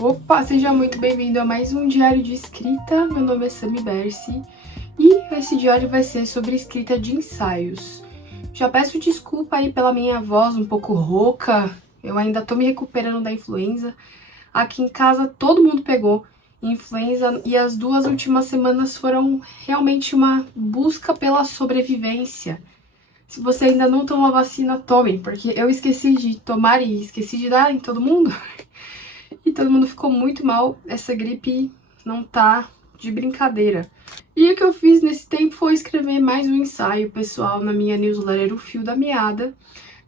Opa, seja muito bem-vindo a mais um diário de escrita. Meu nome é Sami Berci e esse diário vai ser sobre escrita de ensaios. Já peço desculpa aí pela minha voz um pouco rouca, eu ainda tô me recuperando da influenza. Aqui em casa todo mundo pegou influenza e as 2 últimas semanas foram realmente uma busca pela sobrevivência. Se você ainda não tomou a vacina, tomem, porque eu esqueci de tomar e esqueci de dar em todo mundo. E todo mundo ficou muito mal, essa gripe não tá de brincadeira. E o que eu fiz nesse tempo foi escrever mais um ensaio pessoal na minha newsletter O Fio da Meada.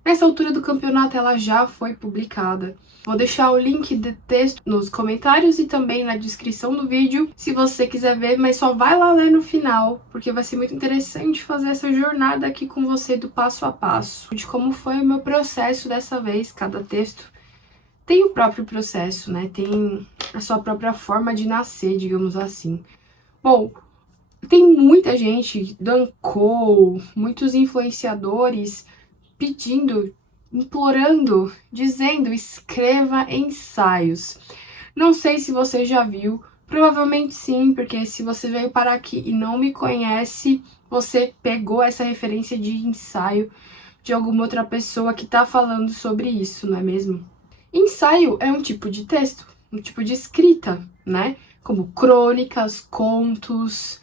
Nessa altura do campeonato ela já foi publicada. Vou deixar o link de texto nos comentários e também na descrição do vídeo, se você quiser ver, mas só vai lá ler no final, porque vai ser muito interessante fazer essa jornada aqui com você do passo a passo, de como foi o meu processo dessa vez. Cada texto tem o próprio processo, né? Tem a sua própria forma de nascer, digamos assim. Bom, tem muita gente, Dan Cole, muitos influenciadores pedindo, implorando, dizendo: escreva ensaios. Não sei se você já viu, provavelmente sim, porque se você veio parar aqui e não me conhece, você pegou essa referência de ensaio de alguma outra pessoa que tá falando sobre isso, não é mesmo? Ensaio é um tipo de texto, um tipo de escrita, né? Como crônicas, contos,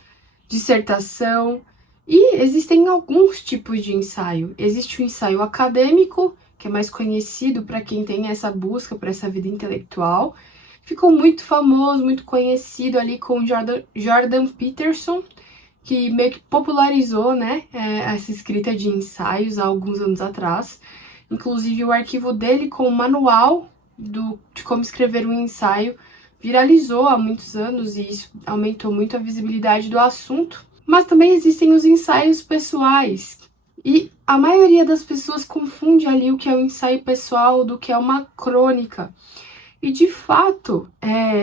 dissertação. E existem alguns tipos de ensaio. Existe o ensaio acadêmico, que é mais conhecido para quem tem essa busca por essa vida intelectual. Ficou muito famoso, muito conhecido ali com o Jordan Peterson, que meio que popularizou, né, essa escrita de ensaios há alguns anos atrás. Inclusive, o arquivo dele com o manual de como escrever um ensaio viralizou há muitos anos e isso aumentou muito a visibilidade do assunto. Mas também existem os ensaios pessoais. E a maioria das pessoas confunde ali o que é um ensaio pessoal do que é uma crônica. E de fato,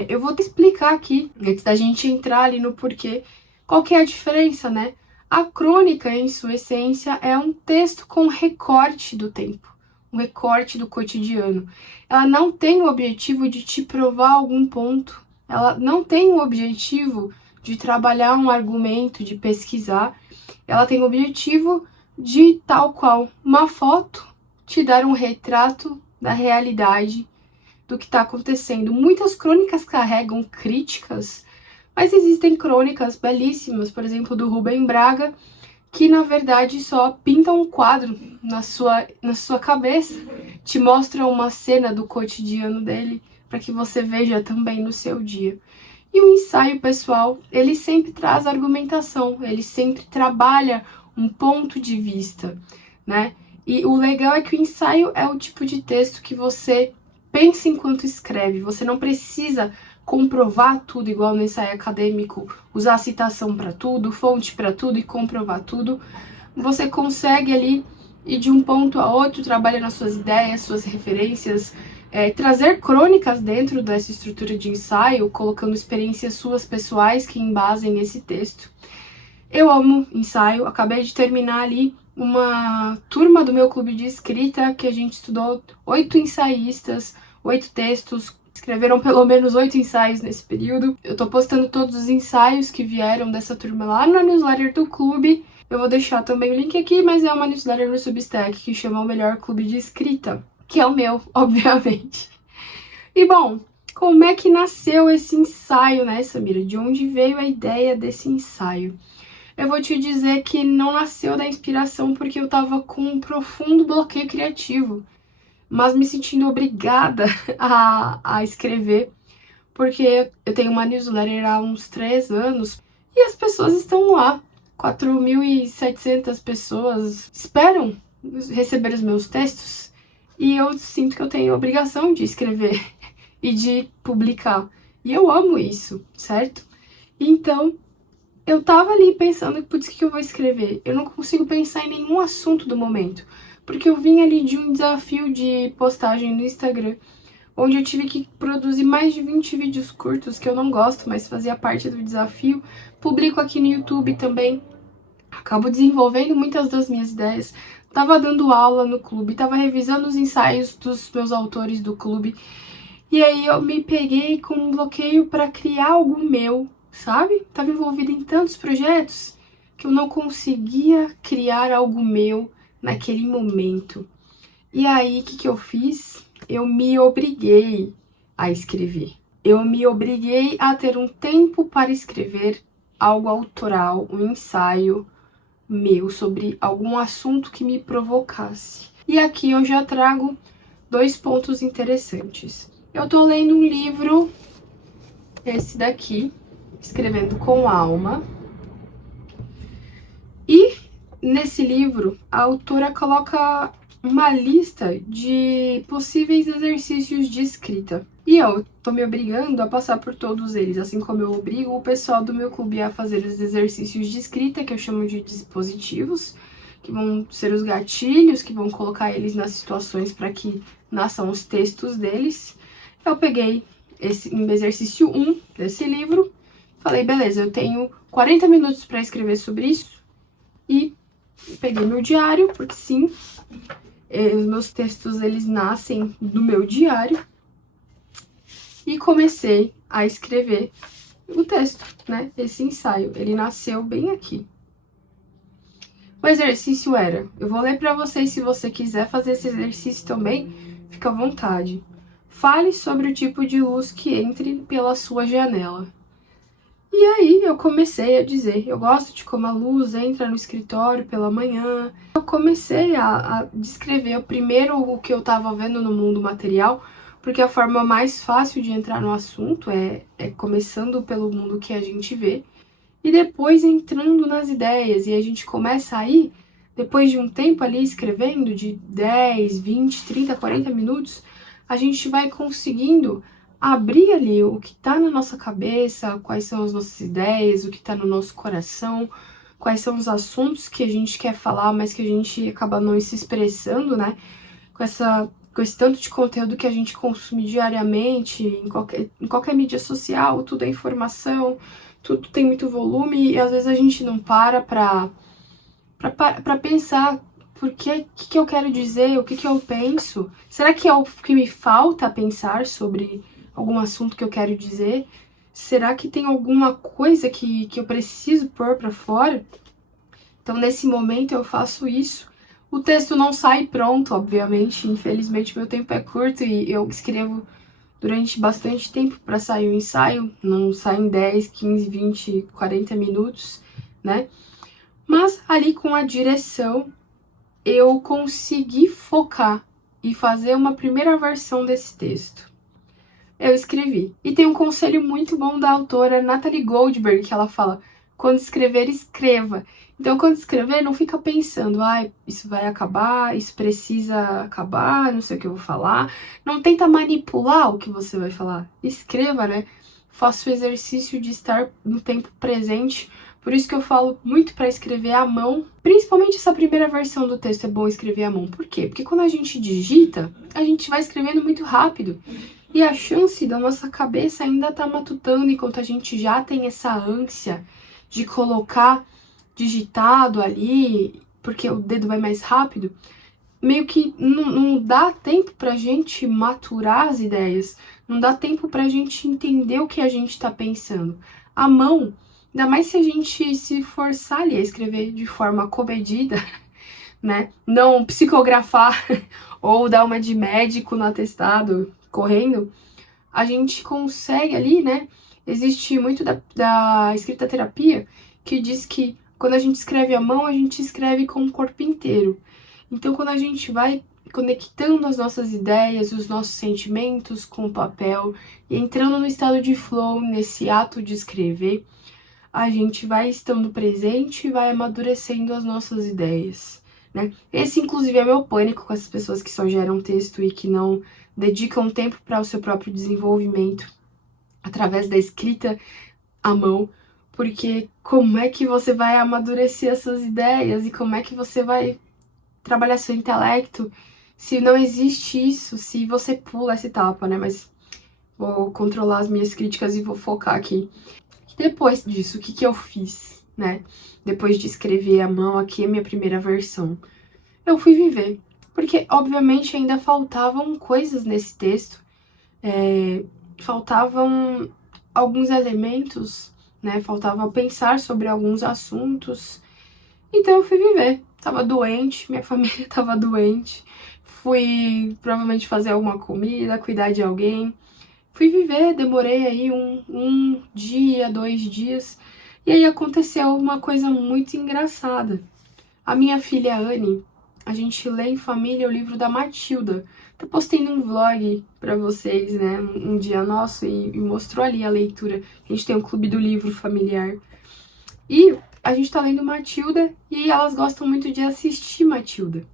eu vou te explicar aqui, antes da gente entrar ali no porquê, qual que é a diferença, né? A crônica, em sua essência, é um texto com recorte do tempo, um recorte do cotidiano. Ela não tem o objetivo de te provar algum ponto, ela não tem o objetivo de trabalhar um argumento, de pesquisar, ela tem o objetivo de, tal qual uma foto, te dar um retrato da realidade do que está acontecendo. Muitas crônicas carregam críticas, mas existem crônicas belíssimas, por exemplo, do Rubem Braga, que na verdade só pintam um quadro na sua cabeça, te mostram uma cena do cotidiano dele para que você veja também no seu dia. E o ensaio pessoal, ele sempre traz argumentação, ele sempre trabalha um ponto de vista, né? E o legal é que o ensaio é o tipo de texto que você pensa enquanto escreve, você não precisa comprovar tudo igual no ensaio acadêmico, usar citação para tudo, fonte para tudo e comprovar tudo. Você consegue ali ir de um ponto a outro, trabalha nas suas ideias, suas referências, trazer crônicas dentro dessa estrutura de ensaio, colocando experiências suas pessoais que embasem esse texto. Eu amo ensaio, acabei de terminar ali uma turma do meu clube de escrita que a gente estudou 8 ensaístas, 8 textos, escreveram pelo menos 8 ensaios nesse período. Eu tô postando todos os ensaios que vieram dessa turma lá na newsletter do clube. Eu vou deixar também o link aqui, mas é uma newsletter no Substack que chama o Melhor Clube de Escrita, que é o meu, obviamente. E bom, como é que nasceu esse ensaio, né, Samira? De onde veio a ideia desse ensaio? Eu vou te dizer que não nasceu da inspiração porque eu tava com um profundo bloqueio criativo, mas me sentindo obrigada a escrever, porque eu tenho uma newsletter há uns 3 anos e as pessoas estão lá. 4.700 pessoas esperam receber os meus textos e eu sinto que eu tenho a obrigação de escrever e de publicar. E eu amo isso, certo? Então, eu tava ali pensando, putz, o que eu vou escrever? Eu não consigo pensar em nenhum assunto do momento, porque eu vim ali de um desafio de postagem no Instagram, onde eu tive que produzir mais de 20 vídeos curtos, que eu não gosto, mas fazia parte do desafio. Publico aqui no YouTube também, acabo desenvolvendo muitas das minhas ideias. Tava dando aula no clube, tava revisando os ensaios dos meus autores do clube, E aí eu me peguei com um bloqueio para criar algo meu, sabe? Tava envolvida em tantos projetos que eu não conseguia criar algo meu naquele momento. E aí, o que eu fiz? Eu me obriguei a escrever. Eu me obriguei a ter um tempo para escrever algo autoral, um ensaio meu sobre algum assunto que me provocasse. E aqui eu já trago 2 pontos interessantes. Eu tô lendo um livro, esse daqui, Escrevendo com Alma. E nesse livro, a autora coloca uma lista de possíveis exercícios de escrita. E eu tô me obrigando a passar por todos eles, assim como eu obrigo o pessoal do meu clube a fazer os exercícios de escrita, que eu chamo de dispositivos, que vão ser os gatilhos, que vão colocar eles nas situações para que nasçam os textos deles. Eu peguei esse exercício 1 desse livro, falei, beleza, eu tenho 40 minutos para escrever sobre isso, e peguei meu diário, porque sim, os meus textos eles nascem do meu diário, e comecei a escrever o texto, né? Esse ensaio, ele nasceu bem aqui. O exercício era, eu vou ler para vocês, se você quiser fazer esse exercício também, fica à vontade. Fale sobre o tipo de luz que entre pela sua janela. E aí eu comecei a dizer, eu gosto de como a luz entra no escritório pela manhã. Eu comecei a descrever o primeiro o que eu estava vendo no mundo material, porque a forma mais fácil de entrar no assunto é começando pelo mundo que a gente vê, e depois entrando nas ideias, e a gente começa aí, depois de um tempo ali escrevendo, de 10, 20, 30, 40 minutos, a gente vai conseguindo abrir ali o que tá na nossa cabeça, quais são as nossas ideias, o que tá no nosso coração, quais são os assuntos que a gente quer falar, mas que a gente acaba não se expressando, né? Com esse tanto de conteúdo que a gente consome diariamente, em qualquer mídia social, tudo é informação, tudo tem muito volume, e às vezes a gente não para pra pensar por que eu quero dizer, o que eu penso. Será que é o que me falta pensar sobre algum assunto que eu quero dizer? Será que tem alguma coisa que eu preciso pôr pra fora? Então, nesse momento, eu faço isso. O texto não sai pronto, obviamente. Infelizmente, meu tempo é curto e eu escrevo durante bastante tempo para sair o ensaio. Não sai em 10, 15, 20, 40 minutos, né? Mas ali com a direção, eu consegui focar e fazer uma primeira versão desse texto. Eu escrevi. E tem um conselho muito bom da autora Natalie Goldberg, que ela fala, quando escrever, escreva. Então, quando escrever, não fica pensando, isso vai acabar, isso precisa acabar, não sei o que eu vou falar. Não tenta manipular o que você vai falar. Escreva, né? Faça o exercício de estar no tempo presente. Por isso que eu falo muito para escrever à mão. Principalmente essa primeira versão do texto é bom escrever à mão. Por quê? Porque quando a gente digita, a gente vai escrevendo muito rápido. E a chance da nossa cabeça ainda tá matutando enquanto a gente já tem essa ânsia de colocar digitado ali, porque o dedo vai mais rápido, meio que não dá tempo pra gente maturar as ideias, não dá tempo pra gente entender o que a gente tá pensando. A mão, ainda mais se a gente se forçar ali a escrever de forma comedida, né? Não psicografar ou dar uma de médico no atestado correndo, a gente consegue ali, né? Existe muito da escrita terapia que diz que quando a gente escreve à mão, a gente escreve com o corpo inteiro. Então, quando a gente vai conectando as nossas ideias, os nossos sentimentos com o papel e entrando no estado de flow, nesse ato de escrever, a gente vai estando presente e vai amadurecendo as nossas ideias, né? Esse, inclusive, é meu pânico com essas pessoas que só geram texto e que não dedicam tempo para o seu próprio desenvolvimento através da escrita à mão, porque como é que você vai amadurecer essas ideias e como é que você vai trabalhar seu intelecto se não existe isso, se você pula essa etapa, né? Mas vou controlar as minhas críticas e vou focar aqui. Depois disso, o que eu fiz, né? Depois de escrever à mão aqui a minha primeira versão, eu fui viver. Porque, obviamente, ainda faltavam coisas nesse texto, faltavam alguns elementos, né? Faltava pensar sobre alguns assuntos. Então eu fui viver. Tava doente, minha família tava doente. Fui provavelmente fazer alguma comida, cuidar de alguém. Fui viver, demorei aí um dia, 2 dias. E aí aconteceu uma coisa muito engraçada. A minha filha Anne, a gente lê em família o livro da Matilda. Eu postei num vlog pra vocês, né, um dia nosso e mostrou ali a leitura. A gente tem um clube do livro familiar. E a gente tá lendo Matilda e elas gostam muito de assistir Matilda.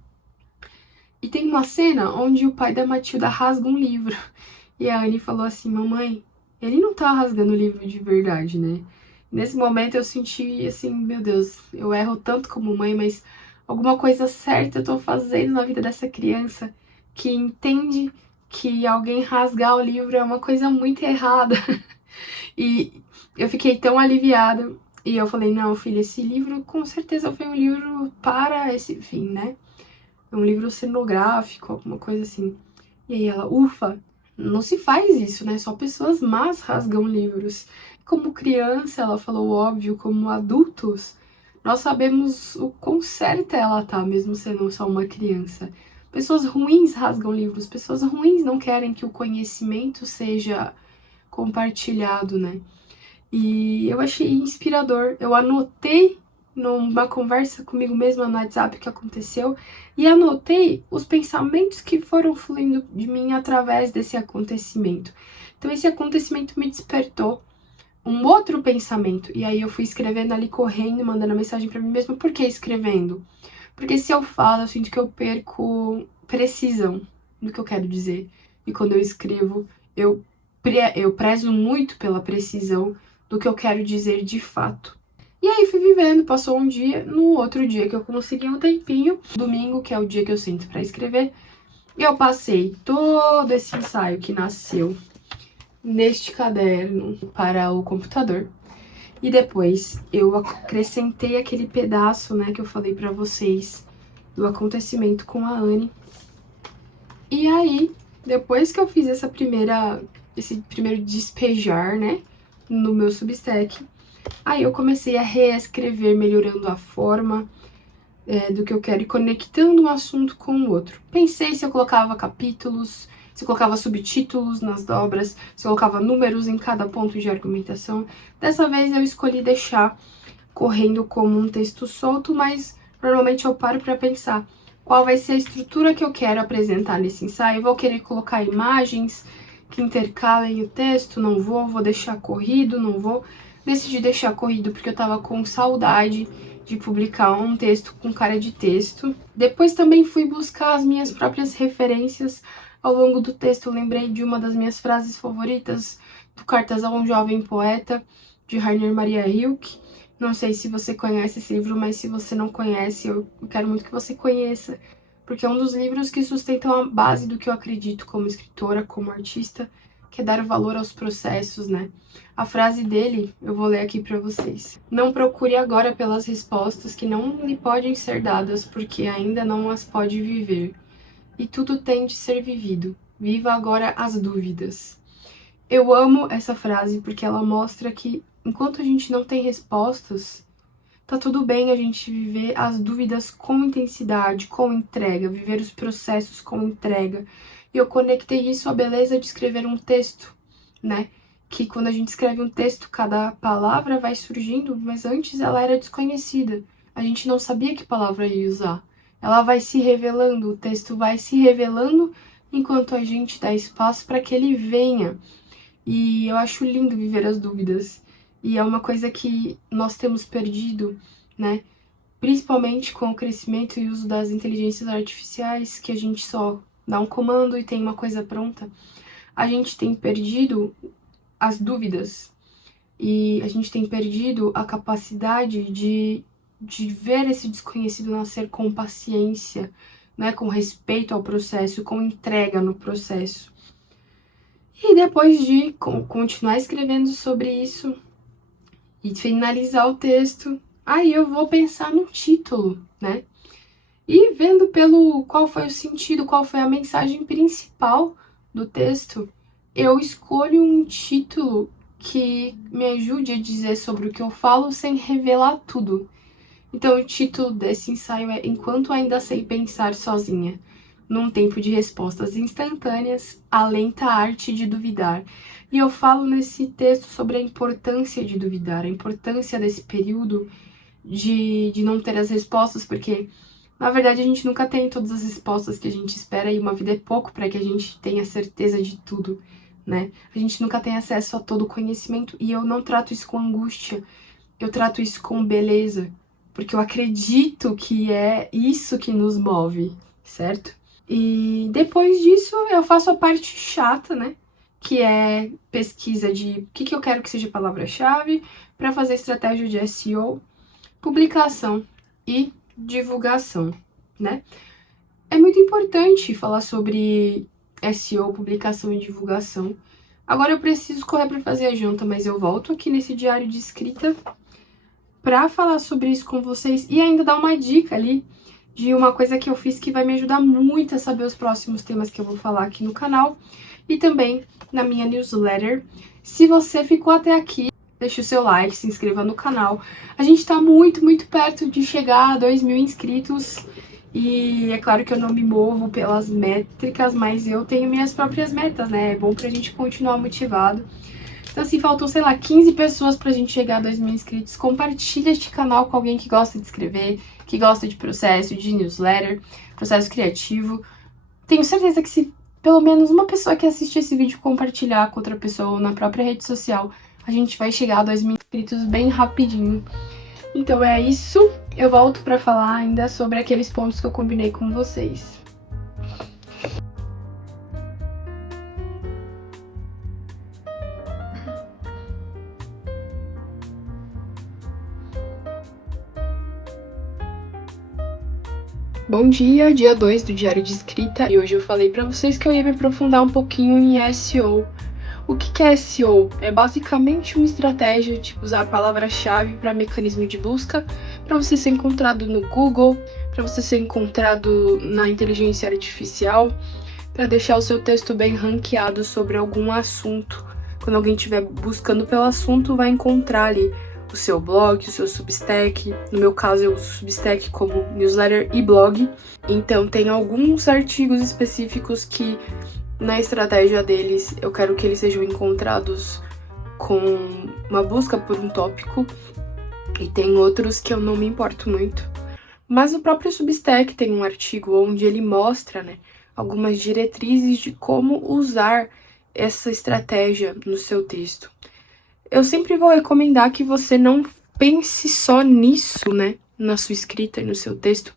E tem uma cena onde o pai da Matilda rasga um livro. E a Anne falou assim, mamãe, ele não tá rasgando o livro de verdade, né? Nesse momento eu senti assim, meu Deus, eu erro tanto como mãe, mas alguma coisa certa eu tô fazendo na vida dessa criança que entende que alguém rasgar o livro é uma coisa muito errada. E eu fiquei tão aliviada. E eu falei, não, filha, esse livro com certeza foi um livro para esse fim, né? É um livro cenográfico, alguma coisa assim. E aí ela, ufa, não se faz isso, né? Só pessoas más rasgam livros. Como criança, ela falou óbvio, como adultos, nós sabemos o quão certa ela tá, mesmo sendo só uma criança. Pessoas ruins rasgam livros, pessoas ruins não querem que o conhecimento seja compartilhado, né? E eu achei inspirador. Eu anotei numa conversa comigo mesma no WhatsApp que aconteceu e anotei os pensamentos que foram fluindo de mim através desse acontecimento. Então esse acontecimento me despertou um outro pensamento e aí eu fui escrevendo ali correndo, mandando mensagem para mim mesma. Por que escrevendo? Porque se eu falo, eu sinto que eu perco precisão do que eu quero dizer. E quando eu escrevo, eu prezo muito pela precisão do que eu quero dizer de fato. E aí fui vivendo, passou um dia, no outro dia que eu consegui um tempinho, domingo, que é o dia que eu sento para escrever, eu passei todo esse ensaio que nasceu neste caderno para o computador. E depois eu acrescentei aquele pedaço, né, que eu falei pra vocês do acontecimento com a Anne. E aí, depois que eu fiz esse primeiro despejar, né, no meu Substack, aí eu comecei a reescrever, melhorando a forma do que eu quero e conectando um assunto com o outro. Pensei se eu colocava capítulos, se eu colocava subtítulos nas dobras, se eu colocava números em cada ponto de argumentação. Dessa vez eu escolhi deixar correndo como um texto solto, mas normalmente eu paro para pensar qual vai ser a estrutura que eu quero apresentar nesse ensaio. Eu vou querer colocar imagens que intercalem o texto, não vou deixar corrido, não vou. Decidi deixar corrido porque eu tava com saudade de publicar um texto com cara de texto. Depois também fui buscar as minhas próprias referências ao longo do texto. Eu lembrei de uma das minhas frases favoritas do Cartas a um Jovem Poeta, de Rainer Maria Rilke. Não sei se você conhece esse livro, mas se você não conhece, eu quero muito que você conheça, porque é um dos livros que sustentam a base do que eu acredito como escritora, como artista, que é dar valor aos processos, né? A frase dele, eu vou ler aqui para vocês. Não procure agora pelas respostas que não lhe podem ser dadas, porque ainda não as pode viver. E tudo tem de ser vivido. Viva agora as dúvidas. Eu amo essa frase porque ela mostra que enquanto a gente não tem respostas, tá tudo bem a gente viver as dúvidas com intensidade, com entrega, viver os processos com entrega. E eu conectei isso à beleza de escrever um texto, né? Que quando a gente escreve um texto, cada palavra vai surgindo, mas antes ela era desconhecida. A gente não sabia que palavra ia usar. Ela vai se revelando, o texto vai se revelando enquanto a gente dá espaço para que ele venha. E eu acho lindo viver as dúvidas. E é uma coisa que nós temos perdido, né? Principalmente com o crescimento e uso das inteligências artificiais, que a gente só dá um comando e tem uma coisa pronta. A gente tem perdido as dúvidas. E a gente tem perdido a capacidade de ver esse desconhecido nascer com paciência, né? Com respeito ao processo, com entrega no processo. E depois de continuar escrevendo sobre isso e finalizar o texto, aí eu vou pensar no título, né? E vendo qual foi o sentido, qual foi a mensagem principal do texto, eu escolho um título que me ajude a dizer sobre o que eu falo sem revelar tudo. Então, o título desse ensaio é Enquanto Ainda Sei Pensar Sozinha, num tempo de respostas instantâneas, a lenta arte de duvidar. E eu falo nesse texto sobre a importância de duvidar, a importância desse período de não ter as respostas, porque, na verdade, a gente nunca tem todas as respostas que a gente espera e uma vida é pouco para que a gente tenha certeza de tudo, né? A gente nunca tem acesso a todo o conhecimento e eu não trato isso com angústia, eu trato isso com beleza, porque eu acredito que é isso que nos move, certo? E depois disso eu faço a parte chata, né? Que é pesquisa de o que eu quero que seja palavra-chave para fazer estratégia de SEO, publicação e divulgação, né? É muito importante falar sobre SEO, publicação e divulgação. Agora eu preciso correr para fazer a janta, mas eu volto aqui nesse diário de escrita para falar sobre isso com vocês e ainda dar uma dica ali de uma coisa que eu fiz que vai me ajudar muito a saber os próximos temas que eu vou falar aqui no canal e também na minha newsletter. Se você ficou até aqui, deixe o seu like, se inscreva no canal. A gente tá muito perto de chegar a 2.000 inscritos e é claro que eu não me movo pelas métricas, mas eu tenho minhas próprias metas, né? É bom pra gente continuar motivado. Então, assim, faltam, sei lá, 15 pessoas pra gente chegar a 2.000 inscritos. Compartilha este canal com alguém que gosta de escrever, que gosta de processo, de newsletter, processo criativo. Tenho certeza que se pelo menos uma pessoa que assiste esse vídeo compartilhar com outra pessoa ou na própria rede social, a gente vai chegar a 2.000 inscritos bem rapidinho. Então é isso. Eu volto pra falar ainda sobre aqueles pontos que eu combinei com vocês. Bom dia, dia 2 do Diário de Escrita, e hoje eu falei pra vocês que eu ia me aprofundar um pouquinho em SEO. O que é SEO? É basicamente uma estratégia de usar a palavra-chave para mecanismo de busca, para você ser encontrado no Google, para você ser encontrado na inteligência artificial, para deixar o seu texto bem ranqueado sobre algum assunto. Quando alguém estiver buscando pelo assunto, vai encontrar ali o seu blog, o seu Substack. No meu caso, eu uso o Substack como newsletter e blog. Então, tem alguns artigos específicos que, na estratégia deles, eu quero que eles sejam encontrados com uma busca por um tópico. E tem outros que eu não me importo muito. Mas o próprio Substack tem um artigo onde ele mostra, né, algumas diretrizes de como usar essa estratégia no seu texto. Eu sempre vou recomendar que você não pense só nisso, né, na sua escrita e no seu texto,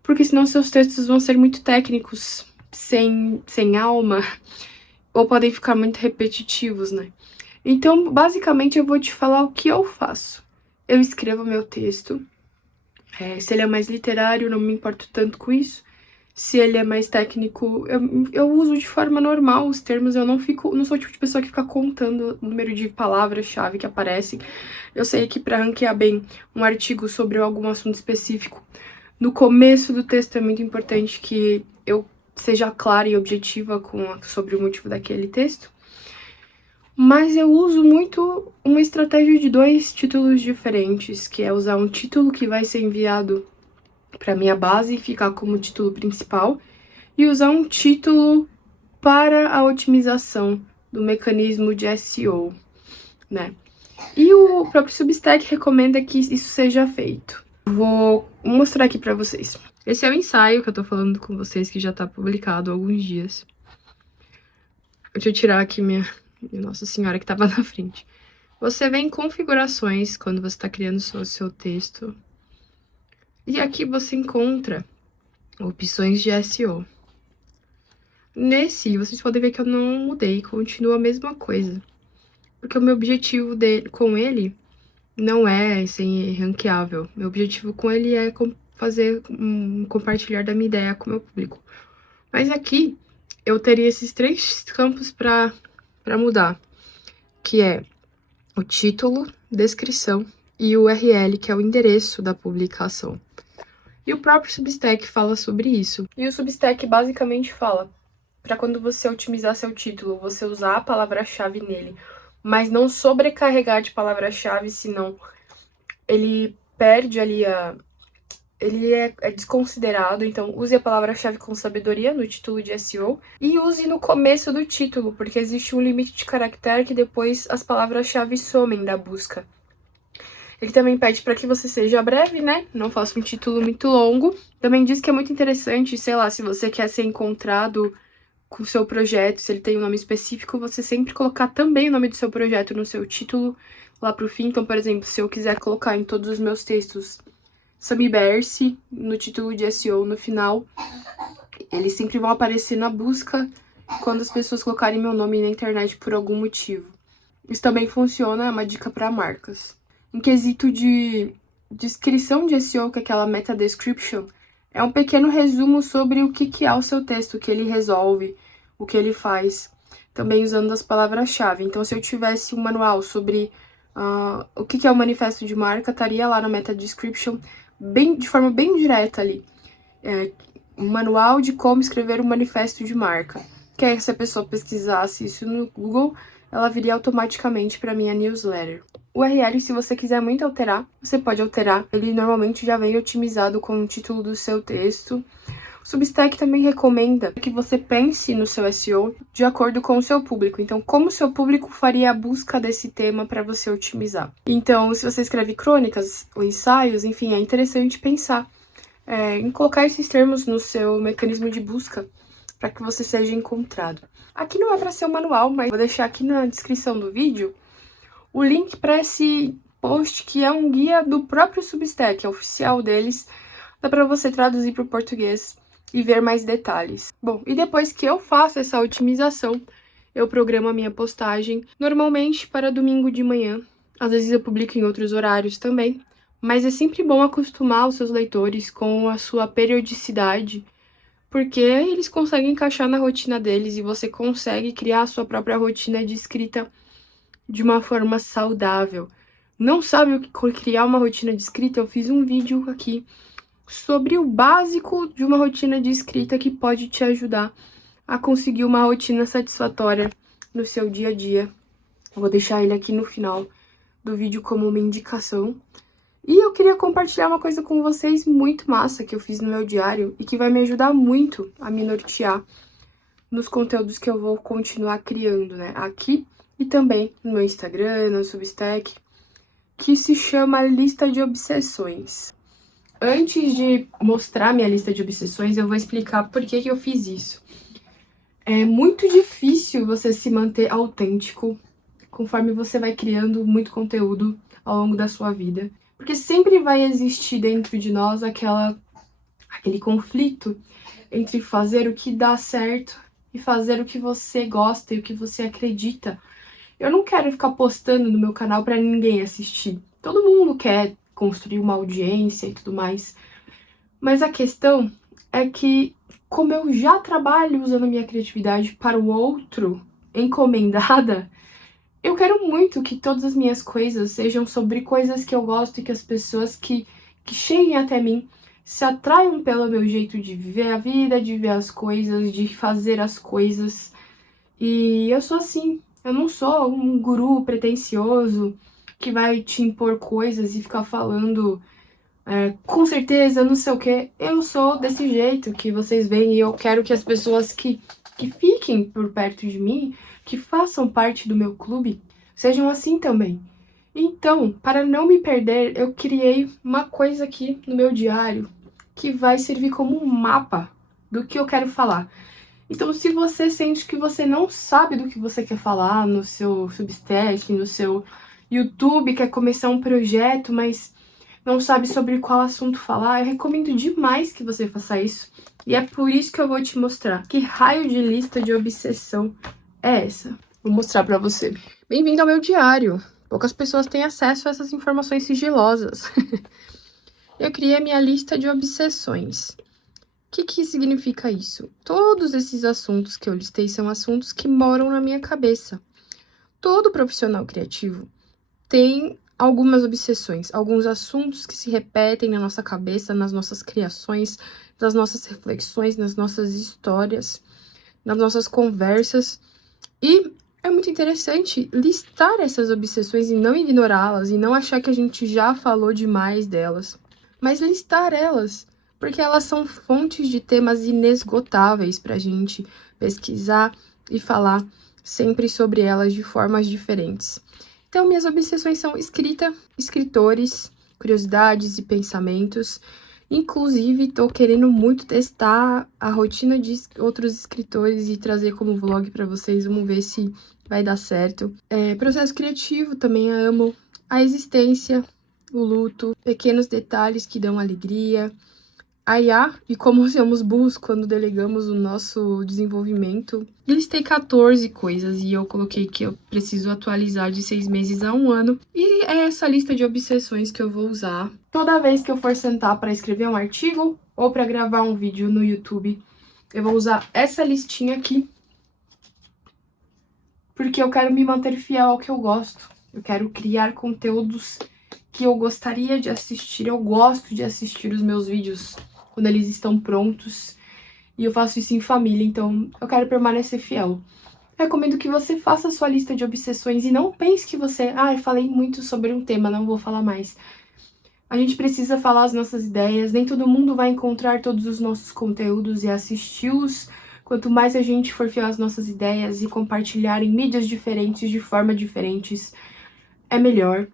porque senão seus textos vão ser muito técnicos, sem alma, ou podem ficar muito repetitivos, né. Então, basicamente, eu vou te falar o que eu faço. Eu escrevo meu texto, se ele é mais literário, não me importo tanto com isso. Se ele é mais técnico, eu uso de forma normal os termos, eu não sou o tipo de pessoa que fica contando o número de palavras-chave que aparecem. Eu sei que para ranquear bem um artigo sobre algum assunto específico, no começo do texto é muito importante que eu seja clara e objetiva sobre o motivo daquele texto. Mas eu uso muito uma estratégia de 2 títulos diferentes, que é usar um título que vai ser enviado para minha base e ficar como título principal, e usar um título para a otimização do mecanismo de SEO, né? E o próprio Substack recomenda que isso seja feito. Vou mostrar aqui para vocês. Esse é o ensaio que eu tô falando com vocês, que já tá publicado há alguns dias. Deixa eu tirar aqui minha Nossa Senhora que tava na frente. Você vem em configurações quando você está criando o seu texto. E aqui você encontra opções de SEO. Nesse, vocês podem ver que eu não mudei, continua a mesma coisa. Porque o meu objetivo com ele não é ser ranqueável. Meu objetivo com ele é fazer compartilhar da minha ideia com o meu público. Mas aqui, eu teria esses 3 campos para mudar. Que é o título, descrição e o URL, que é o endereço da publicação. E o próprio Substack fala sobre isso. E o Substack basicamente fala para quando você otimizar seu título, você usar a palavra-chave nele, mas não sobrecarregar de palavra-chave, senão ele perde ali ele é desconsiderado, então use a palavra-chave com sabedoria no título de SEO e use no começo do título, porque existe um limite de caractere que depois as palavras-chave somem da busca. Ele também pede para que você seja breve, né? Não faça um título muito longo. Também diz que é muito interessante, sei lá, se você quer ser encontrado com o seu projeto, se ele tem um nome específico, você sempre colocar também o nome do seu projeto no seu título lá pro fim. Então, por exemplo, se eu quiser colocar em todos os meus textos Sami Bercy no título de SEO no final, eles sempre vão aparecer na busca quando as pessoas colocarem meu nome na internet por algum motivo. Isso também funciona, é uma dica para marcas. Em quesito de descrição de SEO, que é aquela meta description, é um pequeno resumo sobre o que é o seu texto, o que ele resolve, o que ele faz, também usando as palavras-chave. Então, se eu tivesse um manual sobre o que é o manifesto de marca, estaria lá na meta description, de forma bem direta ali. Um manual de como escrever um manifesto de marca. Que aí, se a pessoa pesquisasse isso no Google, ela viria automaticamente para minha newsletter. O URL, se você quiser muito alterar, você pode alterar. Ele normalmente já vem otimizado com o título do seu texto. O Substack também recomenda que você pense no seu SEO de acordo com o seu público. Então, como o seu público faria a busca desse tema para você otimizar? Então, se você escreve crônicas ou ensaios, enfim, é interessante pensar em colocar esses termos no seu mecanismo de busca para que você seja encontrado. Aqui não é para ser um manual, mas vou deixar aqui na descrição do vídeo o link para esse post, que é um guia do próprio Substack, é oficial deles. Dá para você traduzir para o português e ver mais detalhes. Bom, e depois que eu faço essa otimização, eu programo a minha postagem, normalmente para domingo de manhã. Às vezes eu publico em outros horários também, mas é sempre bom acostumar os seus leitores com a sua periodicidade, porque eles conseguem encaixar na rotina deles e você consegue criar a sua própria rotina de escrita de uma forma saudável. Não sabe o que criar uma rotina de escrita? Eu fiz um vídeo aqui sobre o básico de uma rotina de escrita que pode te ajudar a conseguir uma rotina satisfatória no seu dia a dia. Eu vou deixar ele aqui no final do vídeo como uma indicação. E eu queria compartilhar uma coisa com vocês muito massa que eu fiz no meu diário e que vai me ajudar muito a me nortear nos conteúdos que eu vou continuar criando, né, aqui e também no meu Instagram, no Substack, que se chama Lista de Obsessões. Antes de mostrar minha lista de obsessões, eu vou explicar por que eu fiz isso. É muito difícil você se manter autêntico conforme você vai criando muito conteúdo ao longo da sua vida. Porque sempre vai existir dentro de nós aquele conflito entre fazer o que dá certo e fazer o que você gosta e o que você acredita. Eu não quero ficar postando no meu canal pra ninguém assistir. Todo mundo quer construir uma audiência e tudo mais. Mas a questão é que, como eu já trabalho usando a minha criatividade para o outro, encomendada, eu quero muito que todas as minhas coisas sejam sobre coisas que eu gosto e que as pessoas que cheguem até mim se atraiam pelo meu jeito de viver a vida, de ver as coisas, de fazer as coisas. E eu sou assim. Eu não sou um guru pretensioso que vai te impor coisas e ficar falando com certeza, não sei o que. Eu sou desse jeito que vocês veem e eu quero que as pessoas que fiquem por perto de mim, que façam parte do meu clube, sejam assim também. Então, para não me perder, eu criei uma coisa aqui no meu diário que vai servir como um mapa do que eu quero falar. Então, se você sente que você não sabe do que você quer falar no seu Substack, no seu YouTube, quer começar um projeto, mas não sabe sobre qual assunto falar, eu recomendo demais que você faça isso. E é por isso que eu vou te mostrar que raio de lista de obsessão é essa. Vou mostrar pra você. Bem-vindo ao meu diário. Poucas pessoas têm acesso a essas informações sigilosas. Eu criei a minha lista de obsessões. O que significa isso? Todos esses assuntos que eu listei são assuntos que moram na minha cabeça. Todo profissional criativo tem algumas obsessões, alguns assuntos que se repetem na nossa cabeça, nas nossas criações, nas nossas reflexões, nas nossas histórias, nas nossas conversas. E é muito interessante listar essas obsessões e não ignorá-las, e não achar que a gente já falou demais delas, mas listar elas, porque elas são fontes de temas inesgotáveis pra gente pesquisar e falar sempre sobre elas de formas diferentes. Então, minhas obsessões são escrita, escritores, curiosidades e pensamentos. Inclusive, tô querendo muito testar a rotina de outros escritores e trazer como vlog pra vocês. Vamos ver se vai dar certo. Processo criativo, também amo. A existência, o luto, pequenos detalhes que dão alegria. A IA e como somos burros quando delegamos o nosso desenvolvimento. Listei 14 coisas e eu coloquei que eu preciso atualizar de 6 meses a 1 ano. E é essa lista de obsessões que eu vou usar toda vez que eu for sentar para escrever um artigo ou para gravar um vídeo no YouTube. Eu vou usar essa listinha aqui, porque eu quero me manter fiel ao que eu gosto. Eu quero criar conteúdos que eu gostaria de assistir. Eu gosto de assistir os meus vídeos quando eles estão prontos, e eu faço isso em família, então eu quero permanecer fiel. Recomendo que você faça a sua lista de obsessões e não pense que você, eu falei muito sobre um tema, não vou falar mais. A gente precisa falar as nossas ideias, nem todo mundo vai encontrar todos os nossos conteúdos e assisti-los. Quanto mais a gente for fiel às nossas ideias e compartilhar em mídias diferentes, de formas diferentes, é melhor.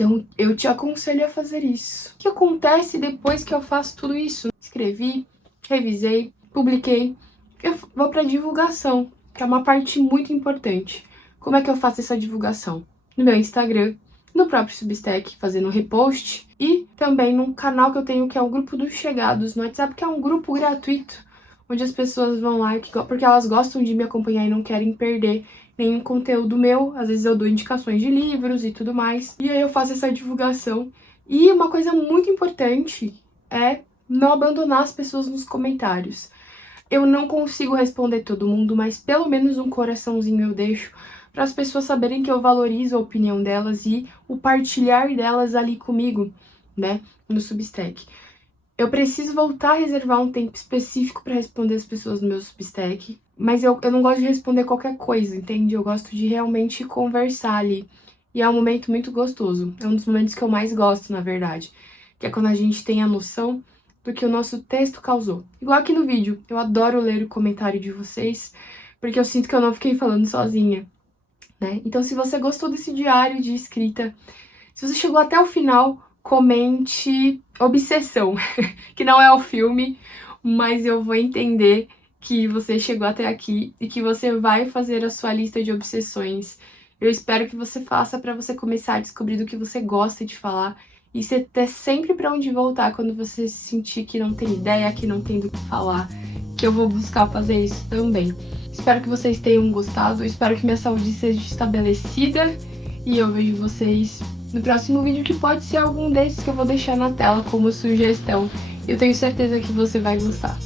Então, eu te aconselho a fazer isso. O que acontece depois que eu faço tudo isso? Escrevi, revisei, publiquei. Eu vou para divulgação, que é uma parte muito importante. Como é que eu faço essa divulgação? No meu Instagram, no próprio Substack, fazendo repost, e também num canal que eu tenho, que é o Grupo dos Chegados no WhatsApp, que é um grupo gratuito, onde as pessoas vão lá, porque elas gostam de me acompanhar e não querem perder nenhum conteúdo meu. Às vezes eu dou indicações de livros e tudo mais, e aí eu faço essa divulgação. E uma coisa muito importante é não abandonar as pessoas nos comentários. Eu não consigo responder todo mundo, mas pelo menos um coraçãozinho eu deixo para as pessoas saberem que eu valorizo a opinião delas e o partilhar delas ali comigo, né, no Substack. Eu preciso voltar a reservar um tempo específico para responder as pessoas no meu Substack, mas eu não gosto de responder qualquer coisa, entende? Eu gosto de realmente conversar ali. E é um momento muito gostoso. É um dos momentos que eu mais gosto, na verdade. Que é quando a gente tem a noção do que o nosso texto causou. Igual aqui no vídeo. Eu adoro ler o comentário de vocês, porque eu sinto que eu não fiquei falando sozinha, né? Então, se você gostou desse diário de escrita, se você chegou até o final, comente Obsessão, que não é o filme, mas eu vou entender que você chegou até aqui e que você vai fazer a sua lista de obsessões. Eu espero que você faça para você começar a descobrir do que você gosta de falar e você ter sempre para onde voltar quando você sentir que não tem ideia, que não tem do que falar, que eu vou buscar fazer isso também. Espero que vocês tenham gostado, espero que minha saúde seja estabelecida e eu vejo vocês no próximo vídeo, que pode ser algum desses que eu vou deixar na tela como sugestão. Eu tenho certeza que você vai gostar.